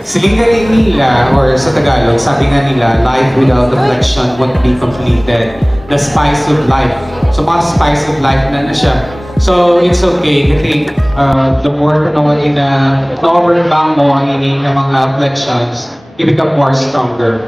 Silingaling nila, or sa Tagalog, sabi nga nila, life without reflection won't be completed. The spice of life. So, mga spice of life na siya. So, it's okay. I think the more na-overcome mo ang ining ng mga reflections, you become more stronger.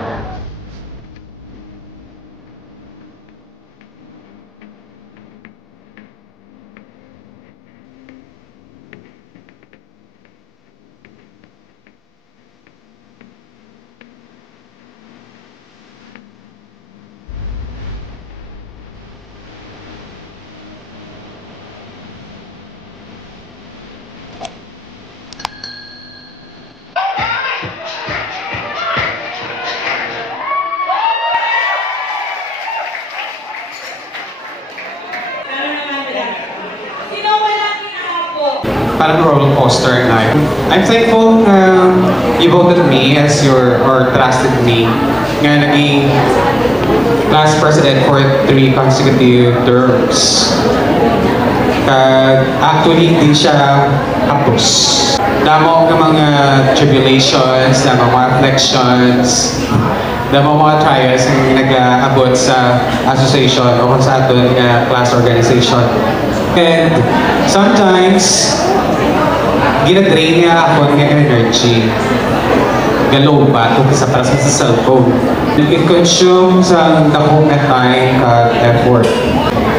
Parang roller coaster na. I'm thankful you voted me as or trusted me nga naging class president for 3 consecutive terms. Actually, hindi siya hapos. Damo ng mga tribulations, damo mga reflections, damo mga trials na nag-abot sa association o kung sa aton class organization. And sometimes, gina-drain niya ako ng energy. Galow ba ito sa para sa cellphone. Nag-consume sa dakong na time at effort.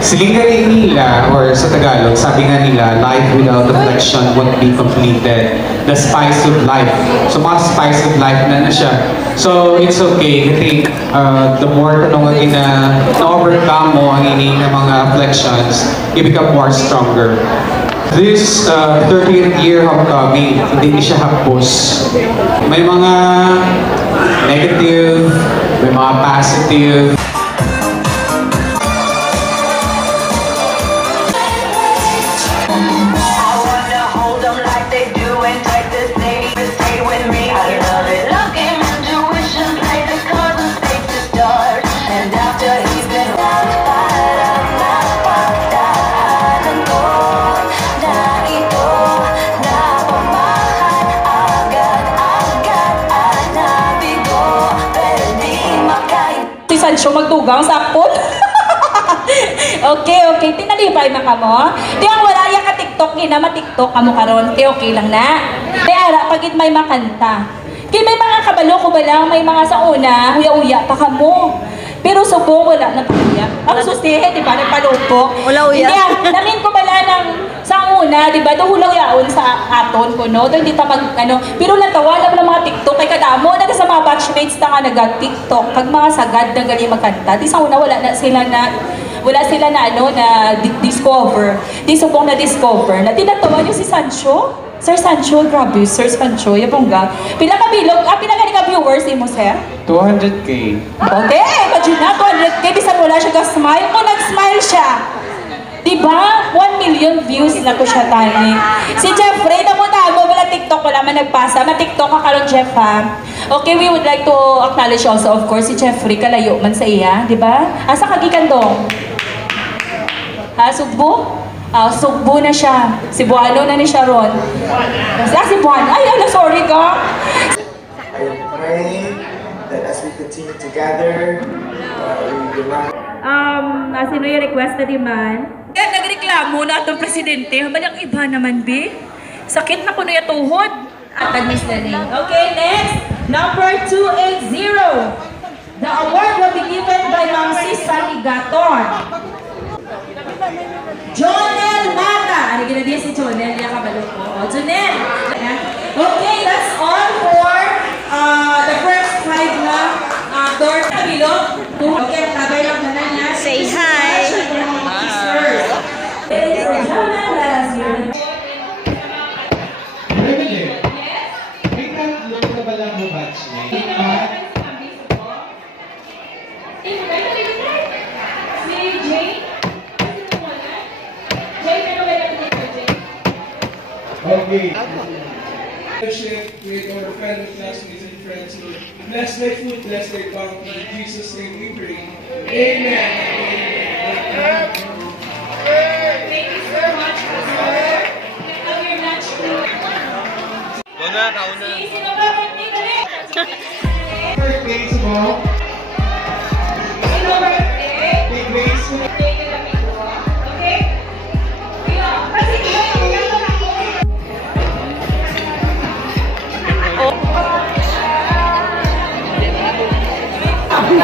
Silingaling nila, or sa Tagalog, sabi nga nila, life without reflection won't be completed. The spice of life. So, mga spice of life na siya. So, it's okay. I think the more na-overcome mo ang ining ng mga reflections, you become more stronger. This 30th year homecoming, hindi siya hapos. May mga negative, may mga positive. Sancho magtugang sa akot. Okay. Tinalipay na ka mo. Di ang wala yung ka-tiktok, ma-tiktok ka mo karon. Okay lang na. Di ara, pagit may makanta. Kaya may mga kabalo ko ba lang, may mga sa una, huya-uya pa ka mo. Pero subong wala na pag-uya. Ang susihe, di ba? Nagpalupok. Wala uya. Hindi, namin ko bala ng sa una, di ba? Doon hulaw yaon sa aton ko, no? Doon hindi ta pero natawa lang ng mga TikTok kay kadamo na sa mga batchmates na nga nag-TikTok. Pag mga sagad na galing magkanta, di sa una wala sila na discover. Di subong na discover. Na tinatawa niyo si Sancho. Sir Sancho, grabe, Sir Sancho, yapongga. Pila ka bilog, pila ka viewers mo, sir? 200K. Okay, imagine na, 200K, bisan wala siya ka-smile. Kung nag-smile siya, diba? 1 million views na ko siya tani. Si Jeffrey, namutago, wala TikTok, wala man nagpasa. Ma-TikTok ka karon, Jeff, ha? Okay, we would like to acknowledge also, of course, si Jeffrey, kalayo man sa iya, diba? Asa kagikan dong? Ha, Sugbo? Sugbo na siya. Cebuano na ni Sharon. Cebuano. Ay, sorry ka. I pray that as we continue together, we delight. Sino yung request na di man? Nagreklamo na itong presidente. Malang iba naman, B. Sakit na kuno yung tuhod. At nag-miss na rin. Okay, next. Number 280. The award will be given by Ma'am Sis Saligaton. Jonel Mata. Ano ginadiya si Jonel? Yan kabalo ko. Jonel. Okay, that's all for the first 5 na door sa bilog. Okay, tabay lang na niya. Say hi. Okay. With our fellow classmates and friends, Lord. Bless their food, bless their bounty. In Jesus' name we pray. Amen. Thank you so much, Pastor. Have your lunch. Kauna. Sino ba Big race.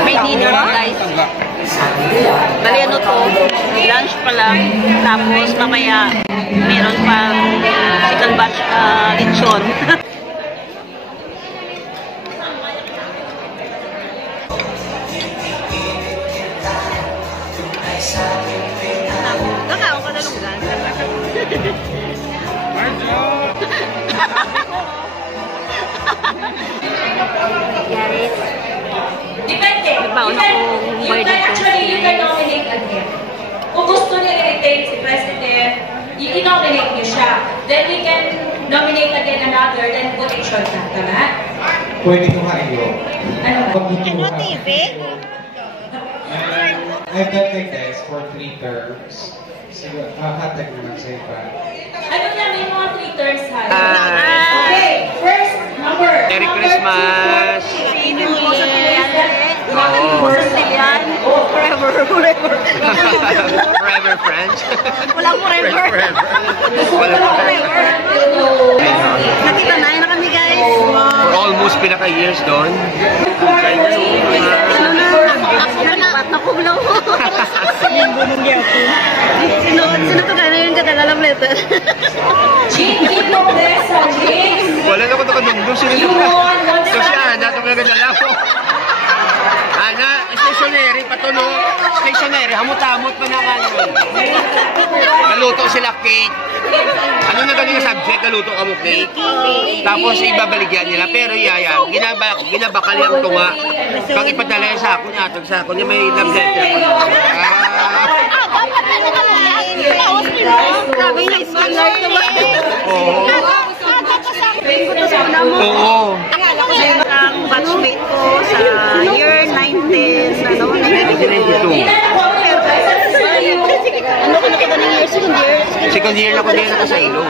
May dinner guys. Bali ano to, lunch pa lang. Tapos mamaya meron pang second batch lechon. Kakaon ka na lugan. Guys. Depende. Nagbaon You can- akong you birthday can actually, you can cookie. nominate again. Kung gusto niya i-retain si President, i-nominate niyo siya. Then we can nominate again another, then votation na. Tama? Pwede ko kayo. Ano ba? Ano, TV? I've done like this for 3 terms. So, hatag naman sa iba. Ano niya, may mga 3 terms ha? Ah. Okay, first number. Merry Number Christmas! 2, Inin mo sa tilian. Oo. Sa tilian. Forever, forever. Forever friends. Walang forever. Walang Forever. Nakita na kami guys. For almost pinaka-years doon. Ano na? Ako na ako. Sino to kaya na yung kadalalam letter? Jean, keep the bless, Jean. Wala na ko ito kadungdong. Sino na? Kasi Ana, ito kaya gadala ko. Ana, stationary, patulo. Stationary, hamot-hamot pa na kanon. Naluto sila cake. Ano na ganun yung subject? Naluto ka mo cake. Tapos ibabaligyan nila. Pero yaya, ginabakal yung tunga. Pag ipadala yung sako niya, atag sako niya may love letter. Dapat na naman. Tawas nila. Grabe yung scholar to ba? Oo. Oo. Ang batchmate ko sa year 19, ano, 1992. 1992. Ano ka nakita ng year? Second year? Second year na ko din ako sa Ilong.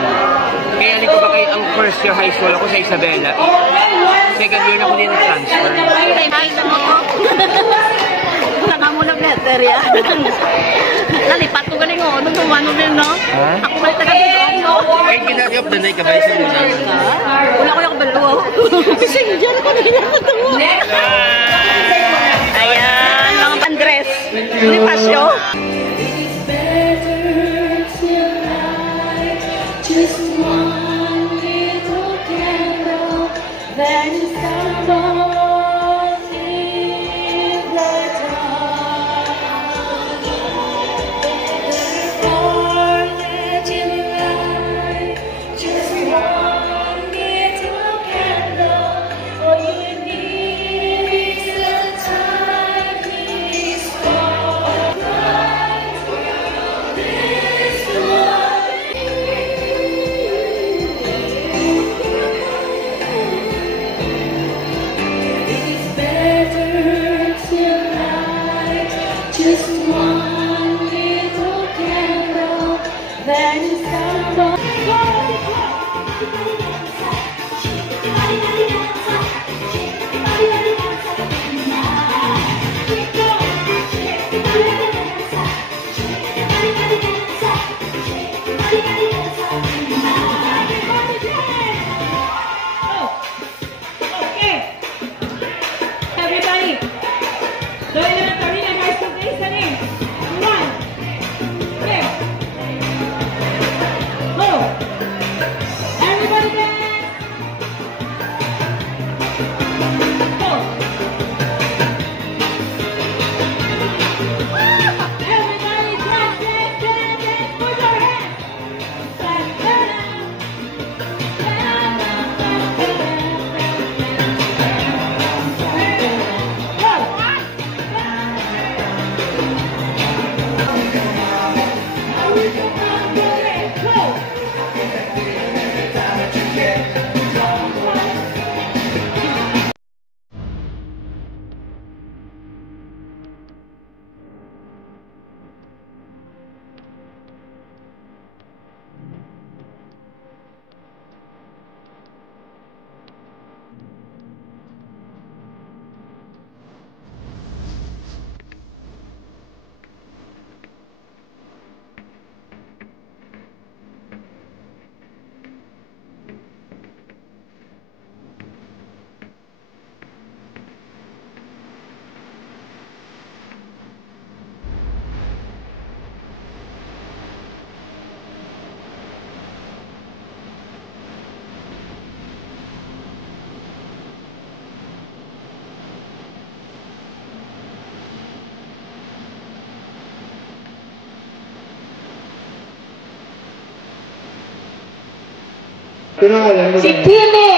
Kaya nito ba kayo ang first year high school ako sa Isabela. Second year na ko din na-transfer. Ay, mo. Wala mo ng letter yan. Nalipat ko galing o. Nung tumano din, no? Ako balik taga-doon, no? Ay, kinari of the night ka ba? Isa muna. Wala ko yung kabalo. Kasi dyan ako nagkakatawa. Ayan, mga pandres. Ni Pasyo. Just one little candle that is someone in the dark. Before that you light, just one little candle. All you need is a tiny spark. This one. Si Timmy!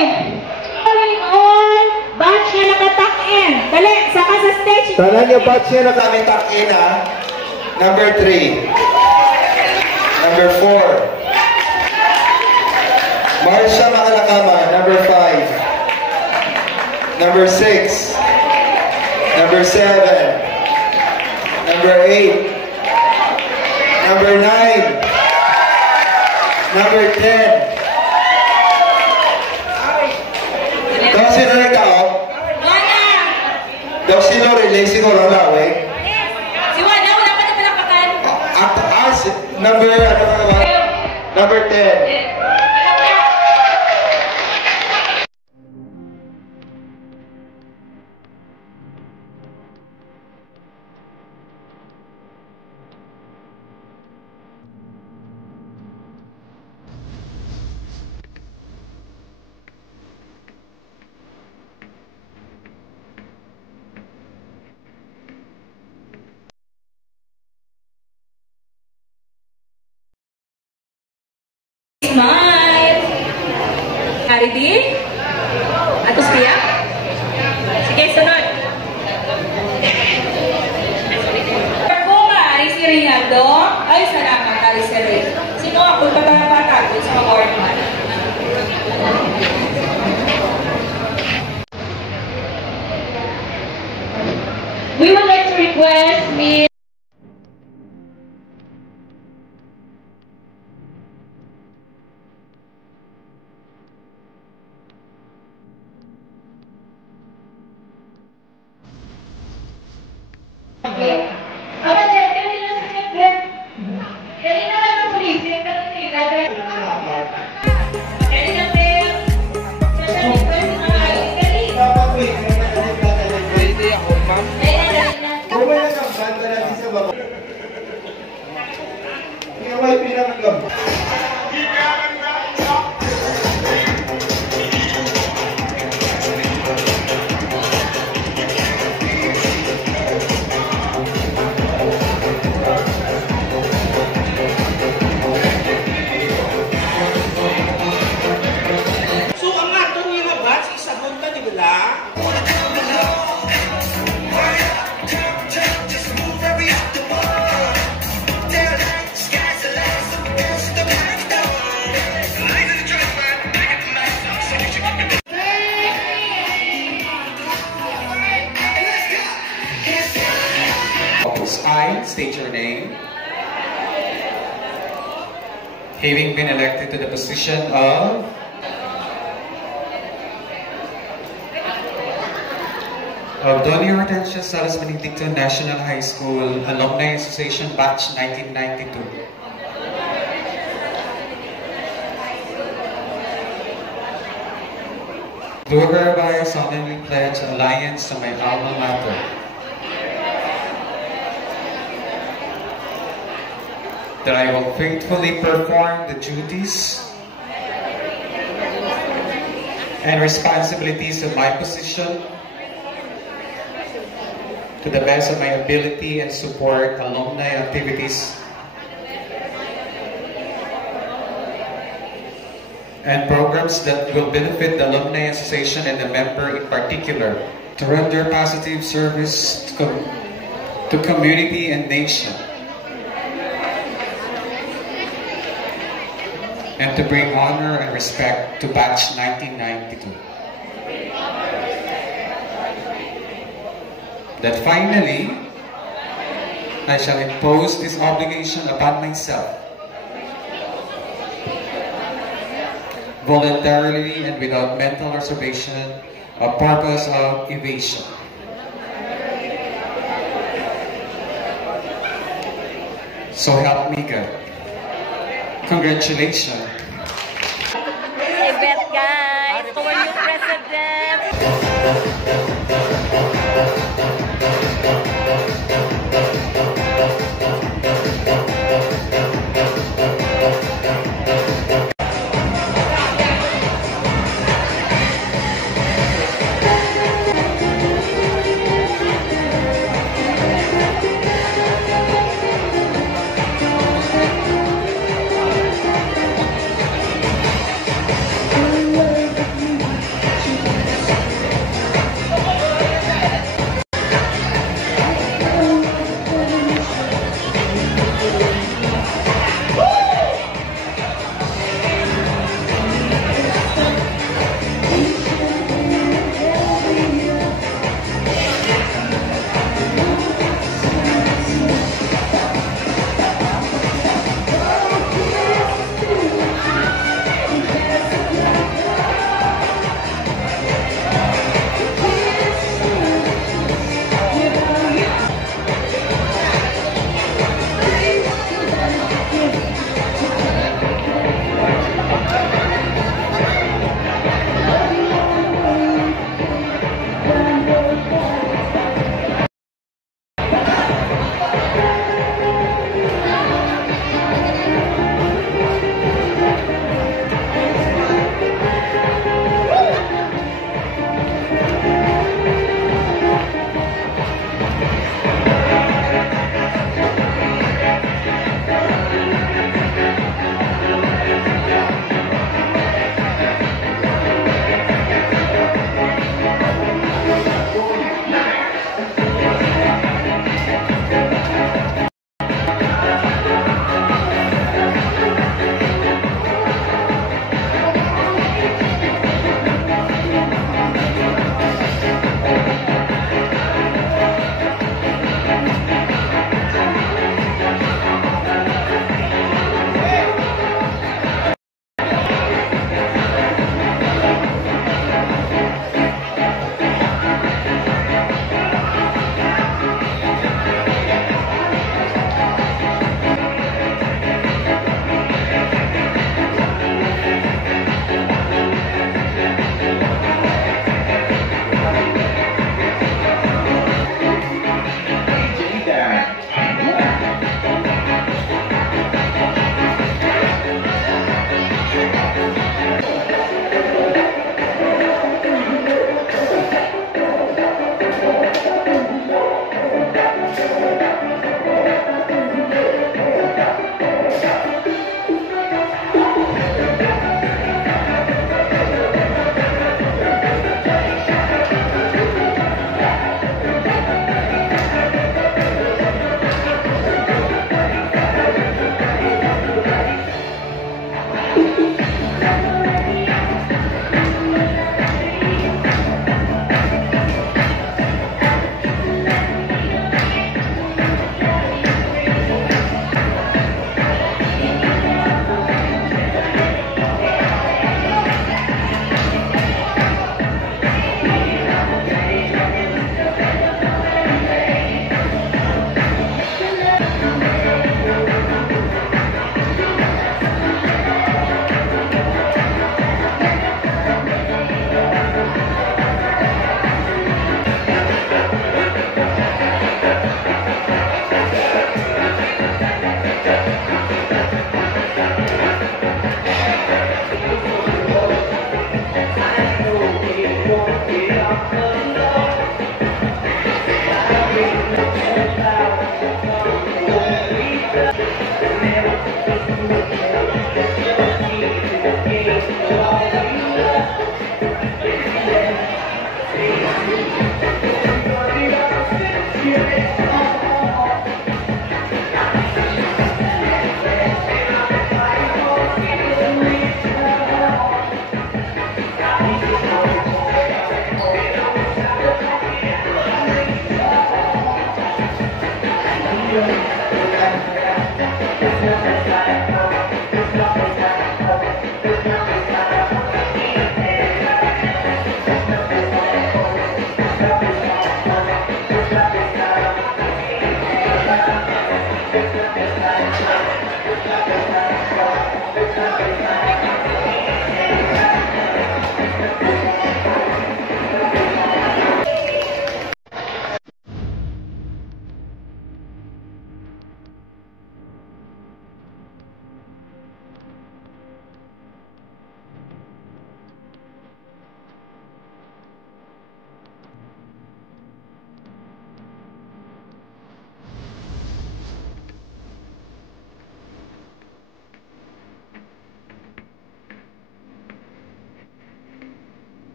Calling all batch niya nakatakin. Dali, saka sa stage. Sana niyo batch niya na kami takin ha. Number 3. Number 4. Marsha Makalakama, number 5. Number 6. Number 7. Number 8. Number 9. Number 10. Daw sino nagkao? Wala! Daw sino relay? Sino lalawi? Si Wala, wala ka na palakpakan. Number, ano ka ba? Number 10. Smile! Ready? Atos kaya? Sige, sunod. Bunga, si Rinaldo. Ay, salamat, Ari si Ray. Sino ako papapatagod sa mga orman? We would like to request Miss I state your name. Having been elected to the position of Donny Hortensia Salas Benedicto National High School Alumni Association Batch 1992. Do hereby solemnly pledge allegiance to my alma mater. That I will faithfully perform the duties and responsibilities of my position to the best of my ability and support alumni activities and programs that will benefit the Alumni Association and the member in particular, to render positive service to community and nation, and to bring honor and respect to Batch 1992. That finally, I shall impose this obligation upon myself, voluntarily and without mental reservation or purpose of evasion. So help me God. Congratulations. Event, guys, to our new president.